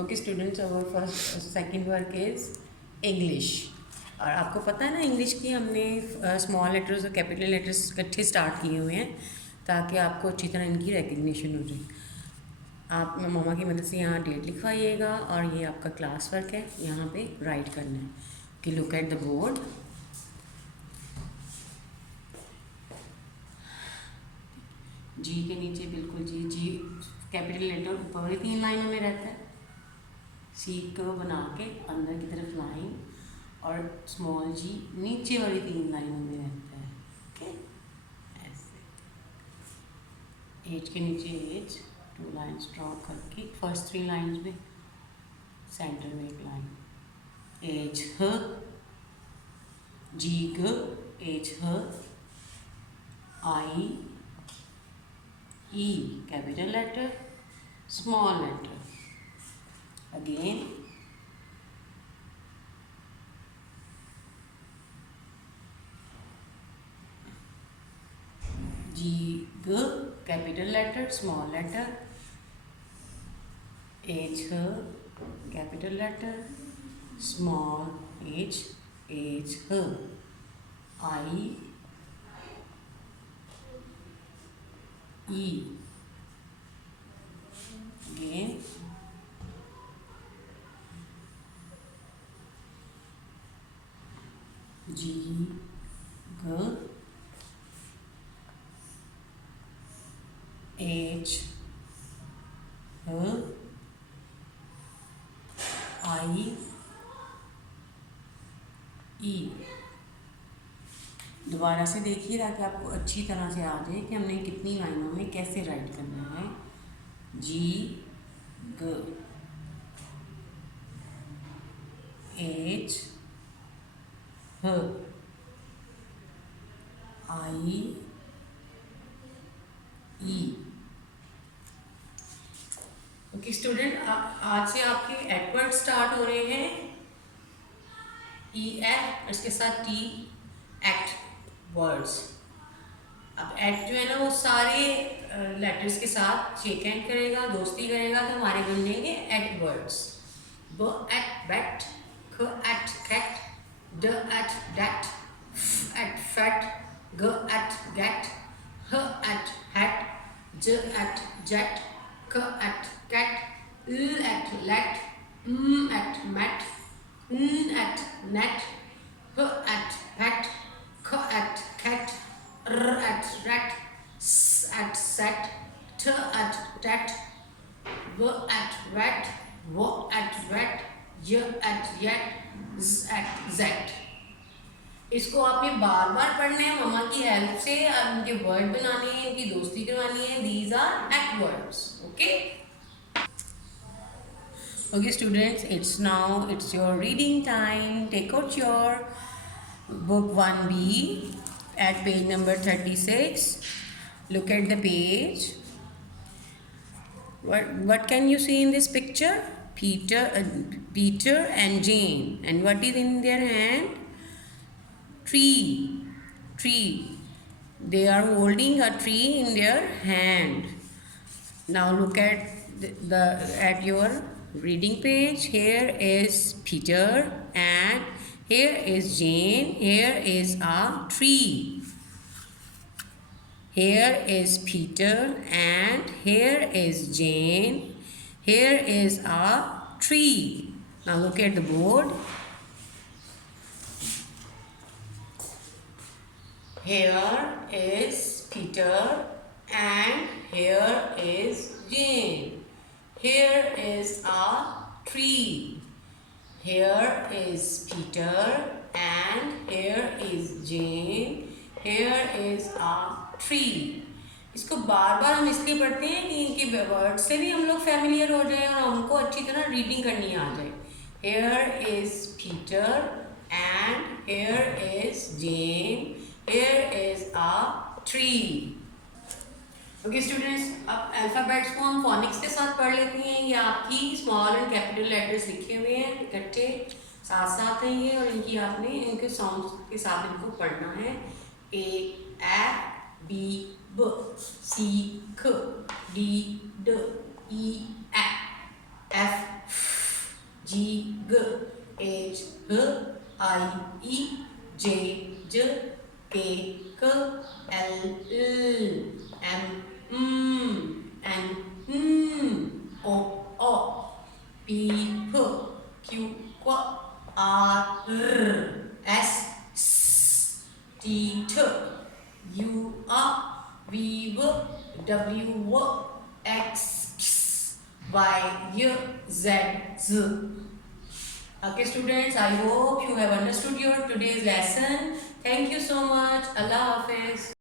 Okay students, our first second work is English. और आपको पता है ना, इंग्लिश की हमने स्मॉल लेटर्स और कैपिटल लेटर्स इकट्ठे स्टार्ट किए हुए हैं ताकि आपको अच्छी तरह इनकी रिकग्निशन हो जाए। आप मामा की मदद से यहाँ डेट लिखवाइएगा और ये आपका क्लास वर्क है, यहाँ पे राइट करना है कि लुक एट द बोर्ड। जी के नीचे बिल्कुल जी कैपिटल लेटर ऊपर वाली 3 लाइनों में रहता है। सी को बना के अंदर की तरफ लाइन और स्मॉल जी नीचे वाली 3 लाइनों में रहता है। ओके, ऐसे एज के नीचे एज 2 लाइन्स ड्रॉ करके फर्स्ट 3 लाइन्स में सेंटर में एक लाइन एज ह जी ग एज ह I E capital letter small letter again G G capital letter small letter H capital letter small h I E again G G H I E। दोबारा से देखिए ताकि आपको अच्छी तरह से आ जाए कि हमने कितनी लाइनों में कैसे राइट करना है। जी ग एच ह आई ई। ओके स्टूडेंट, आज से आपके एडवर्ड स्टार्ट हो रहे हैं। ई एफ इसके साथ टी एक्ट वर्ड्स। अब एक्ट जो है ना वो सारे लेटर्स के साथ शेक हैंड करेगा, दोस्ती करेगा, तो हमारे बन जाएंगे एट वर्ड्स। ब एट बैट, ख एट कैट, ड एट डैट, फ एट फैट, ग एट गैट, ह एट हैट, ज एट जेट, क एट कैट, ल at let, at mat, n at net, p at pet, k at cat, r at rat, s at set, t at tat, v at rat, w at rat, y at yet, z at z। इसको आपने बार बार पढ़ना है मम्मा की help से। अब इनके word बनाने हैं, इनकी दोस्ती करवानी है। These are act words. Okay Okay students, it's your reading time. Take out your book 1B at page number 36. Look at the page. What can you see in this picture? Peter and Jane. And what is in their hand? Tree. They are holding a tree in their hand. Now look at at your reading page. Here is Peter and here is Jane. Here is a tree. Here is Peter and here is Jane. Here is a tree. Now look at the board. Here is Peter and here is Jane. Here is a tree. Here is Peter and here is Jane. Here is a tree. इसको बार बार हम इसलिए पढ़ते हैं कि इनके word से भी हम लोग फैमिलियर हो जाए और हमको अच्छी तरह रीडिंग करनी आ जाए। Here is Peter and here is Jane. Here is a tree. Okay students, अब अल्फ़ाबेट्स को हम फोनिक्स के साथ पढ़ लेते हैं। ये आपकी स्मॉल एंड कैपिटल लेटर्स लिखे हुए हैं इकट्ठे साथ साथ हैं ये, और इनकी आपने इनके साउंड के साथ इनको पढ़ना है। ए बी ब सी ख डी ड E F G, G, H, H, I, E, J, J, K, K, L, L, M, N, O, O, P, P, Q, Q, R, R, S, S, T, T, U, R, V, W, W, X, X, Y, Z, Z. Okay students, I hope you have understood your today's lesson. Thank you so much. Allah Hafiz.